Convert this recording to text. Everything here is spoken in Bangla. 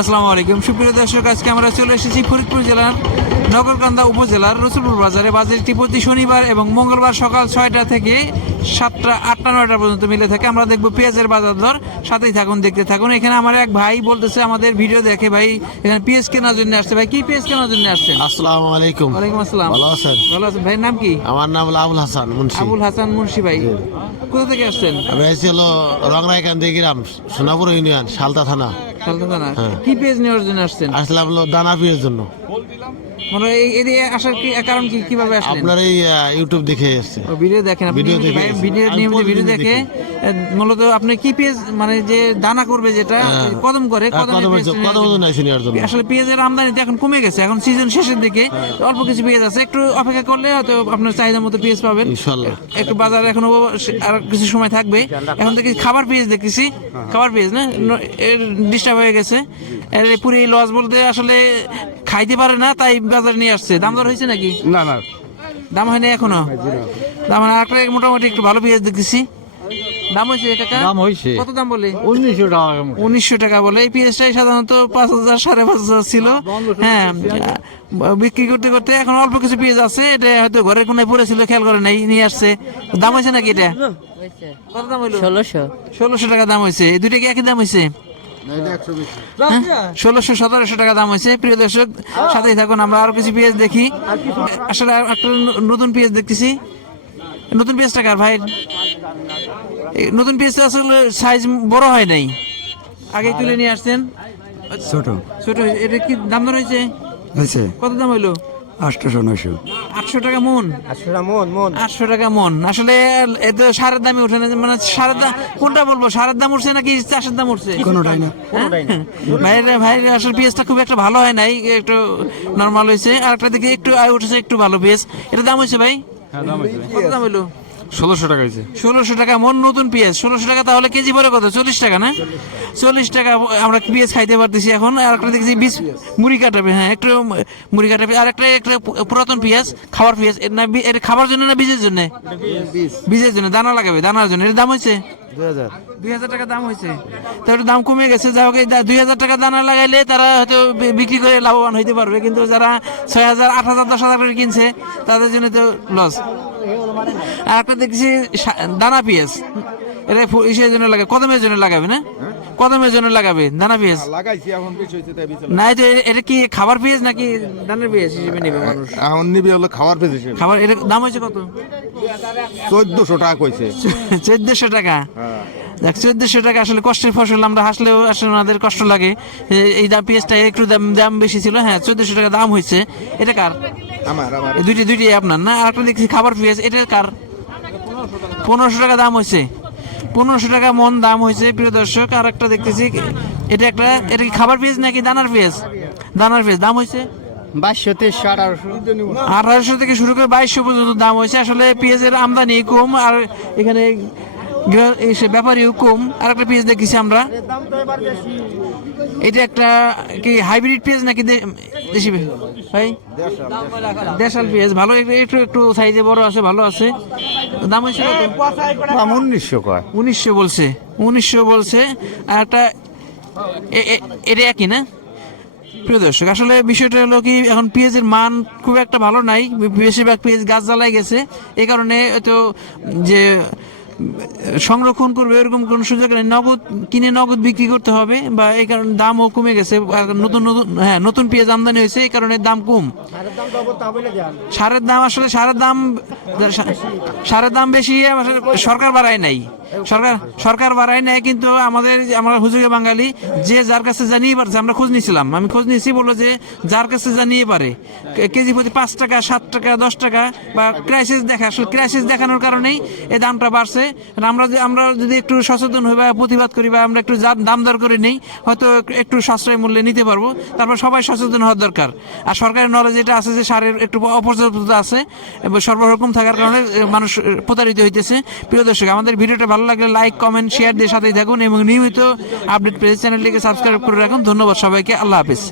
আসসালামু আলাইকুম। সুপ্রিয় দর্শক আজকে আমরা চলে এসেছি ফরিদপুর জেলার নগরকান্দা উপজেলার রসুলপুর বাজারে। বাজারটি প্রতি শনিবার এবং মঙ্গলবার সকাল ছয়টা থেকে সাতটা আটটা নয়টা পর্যন্ত মিলে থাকে। আমরা দেখব পেঁয়াজের বাজার দর। সাথেই থাকুন দেখতে থাকুন। এখানে আমার এক ভাই বলতেছে আমাদের ভিডিও দেখে ভাই এখানে পেঁয়াজ কেনার জন্য আসছে। ভাই কি পেঁয়াজ কেনার জন্য আসছেন? আসসালামু আলাইকুম। ওয়ালাইকুম আসসালাম। ভালো আছেন? ভালো আছেন। ভাইয়ের নাম কি? আমার নাম হলো আবুল হাসান মুন্সি। আবুল হাসান মুন্সি ভাই। কোথা থেকে আসছেন? আমি আছি হলো রংরাইকান্দি গ্রাম সোনাপুর ইউনিয়ন সালতা থানা। সালতা থানা হ্যাঁ। কি পেজ নেওয়ার জন্য আসছেন? আসলে দানা পিয়ের জন্য। মানে এই এদিকে আসার কি কারণ কি কীভাবে আসলেন? আপনার এই ইউটিউব দেখে এসছে। ভিডিও দেখেন ভিডিও নিয়মিত দেখে ভিডিও নিয়মিত ভিডিও দেখে মূলত আপনি কি পেঁয়াজ মানে যে দানা করবে যেটা হ্যাঁ। কদম করে হ্যাঁ, নেওয়ার আসলে পেঁয়াজের আমদানি এখন কমে গেছে এখন সিজন শেষের দিকে হ্যাঁ। অল্প কিছু পেঁয়াজ আছে একটু অপেক্ষা করলে হয়তো আপনার চাহিদা মতো পেঁয়াজ পাবেন। একটু বাজার এখনও আর কিছু সময় থাকবে। এখন থেকে খাবার পেঁয়াজ দেখতেছি। খাবার পেঁয়াজ না? এর ডিস্টার্ব হয়ে গেছে। এর পুরো লস বলতে আসলে খাইতে পারে না তাই বাজারে নিয়ে আসছে। দাম দর হয়েছে নাকি? না না। দাম হয়নি এখনও? দাম হয় একটা মোটামুটি একটু ভালো পেঁয়াজ দেখতেছি। দাম হয়েছে কাকা দাম হয়েছে। কত দাম বলে? উনিশশো টাকা উনিশশো টাকা বলে। এই পেঁয়াজটাই সাধারণত পাঁচ হাজার সাড়ে পাঁচ হাজার ছিল। হ্যাঁ বিক্রি করতে করতে এখন অল্প কিছু পেঁয়াজ আছে। এটা হয়তো ঘরের কোনায় পড়েছিল খেয়াল করে নাই নিয়ে আসছে। দাম হয়েছে নাকি এটা? কত দাম হইল? ষোলোশো। ষোলোশো টাকা দাম হয়েছে। এই দুইটা কি একই দাম হয়েছে? ষোলোশো সতেরোশো টাকা দাম হয়েছে। প্রিয় দর্শক সাথেই থাকুন আমরা আরও কিছু পেঁয়াজ দেখি। আসলে আর একটা নতুন পেঁয়াজ দেখতেছি। নতুন পেঁয়াজ টাকার ভাই? এই নতুন পেঁয়াজটা আসলে সাইজ বড় হয় নাই। আগে তুলে নিয়ে আসছেন ছোট। ছোট। এটা কি দাম হয়েছে? কত দাম হইল? আটশোশো নয়শো। আটশো টাকা মন। মন মন। আটশো টাকা মন। আসলে এত সারের দামে উঠে না মানে সারের দাম কোনটা বলব সারের দাম উঠছে নাকি চাষের দাম উঠছে? কোনোটাই না। ভাইরা ভাই আসলে পেঁয়াজটা খুব একটা ভালো হয় নাই একটু নর্মাল হয়েছে। আর একটা দিকে একটু আয় উঠেছে একটু ভালো পেঁয়াজ। এটা দাম হয়েছে ভাই। কত দাম হইল? ষোলোশো টাকা হয়েছে। ষোলোশো টাকা মন নতুন পেঁয়াজ। ষোলোশো টাকা তাহলে কেজি পরে কত? চল্লিশ টাকা না? চল্লিশ টাকা আমরা পেঁয়াজ খাইতে পারতেছি এখন। আর একটা দেখছি বিশ মুড়ি কাটা হ্যাঁ একটু মুড়ি কাটা আর একটা একটা পুরাতন পেঁয়াজ খাবার পেঁয়াজ। এর না এর খাবার জন্য না বীজের জন্য? বীজের জন্য। দানা লাগাবে। দানার জন্য। এর দাম হয়েছে? দুই হাজার। টাকা দাম হয়েছে। তাহলে দাম কমে গেছে। যা হোক দুই হাজার টাকা দানা লাগাইলে তারা হয়তো বিক্রি করে লাভবান হইতে পারবে। কিন্তু যারা ছয় হাজার আট হাজার দশ হাজার করে কিনছে তাদের জন্য তো লস আর একটা দেখছি দানা পেঁয়াজ। এটা ইসের জন্য লাগাবে কদমের জন্য লাগাবে না? কদমের জন্য লাগাবে দানা পেঁয়াজ। নাই এখন বেশি হয়েছে তাই বেশি না এটা এটা কি খাবার পেঁয়াজ নাকি দানার পেঁয়াজ হিসেবে নেবে মানুষ? এখন নিবে হলো খাবার পেয়েছে খাবার এটা দাম হয়েছে কত? চোদ্দশো টাকা কইছে। চোদ্দশো টাকা? দেখ চোদ্দশো টাকা আসলে কষ্টের ফসল আমরা হাসলেও আসলে আমাদের কষ্ট লাগে। এই দাম পেঁয়াজটা একটু দাম দাম বেশি ছিল হ্যাঁ চোদ্দশো টাকা দাম হয়েছে এটা কার? আমার দুইটি দুইটি আপনার না? আর একটা দেখছি খাবার পেঁয়াজ এটা কার? পনেরোশো টাকা দাম হয়েছে পনেরোশো টাকা মন দাম হয়েছে প্রিয় দর্শক আর একটা দেখতেছি এটা একটা এটা কি খাবার পেঁয়াজ নাকি দানার পেঁয়াজ? দানার পেঁয়াজ দাম হয়েছে বাইশশো তেইশশো আঠারোশো আঠারোশো থেকে শুরু করে বাইশশো পর্যন্ত দাম হয়েছে। আসলে পেঁয়াজের আমদানি কম আর এখানে সে ব্যাপারীও কম। আর একটা পেঁয়াজ দেখেছি আমরা। এটা একটা কি হাইব্রিড পেঁয়াজ নাকি দেশি? ভাই? দেশাল পেঁয়াজ। ভালো একটু একটু সাইজে বড় আছে ভালো আছে। দাম হয়েছে দাম উনিশশো কয়? উনিশশো বলছে। উনিশশো বলছে। আর একটা এটা একই না? প্রিয় দর্শক, আসলে বিষয়টা হলো কি, এখন পেঁয়াজের মান খুব একটা ভালো নাই, বেশিরভাগ পেঁয়াজ গাছ জ্বালাই গেছে। এই কারণে তো যে সংরক্ষণ করবে এরকম কোনো সুযোগ নেই। নগদ কিনে নগদ বিক্রি করতে হবে বা এই কারণে দামও কমে গেছে। নতুন নতুন হ্যাঁ নতুন পেঁয়াজ আমদানি হয়েছে এই কারণে দাম কম। সারের দাম আসলে সারের দাম সারের দাম বেশি সরকার বাড়ায় নাই। সরকার সরকার বাড়ায় নাই কিন্তু আমাদের আমরা হুজুগে বাঙালি যে যার কাছে জানিয়ে পারছে আমরা খোঁজ নিয়েছিলাম আমি খোঁজ নিয়েছি বলল যে যার কাছে জানিয়ে পারে কেজি প্রতি পাঁচ টাকা সাত টাকা দশ টাকা বা ক্রাইসিস দেখা আসলে ক্রাইসিস দেখানোর কারণেই এই দামটা বাড়ছে। আমরা যে আমরা যদি একটু সচেতন হই বা প্রতিবাদ করি বা আমরা একটু দাম দর করে নেই, হয়তো একটু সাশ্রয় মূল্যে নিতে পারব। তারপর সবাই সচেতন হওয়ার দরকার। আর সরকারের নলেজ এটা আছে যে সারের একটু অপর্যাপ্ততা আছে সরবরাহ থাকার কারণে মানুষ প্রতারিত হইতেছে। প্রিয় দর্শক, আমাদের ভিডিওটা ভালো লাগলে লাইক কমেন্ট শেয়ার দিয়ে সাথেই থাকুন এবং নিয়মিত আপডেট পেজ চ্যানেলটিকে সাবস্ক্রাইব করে রাখুন। ধন্যবাদ সবাইকে। আল্লাহ হাফিজ।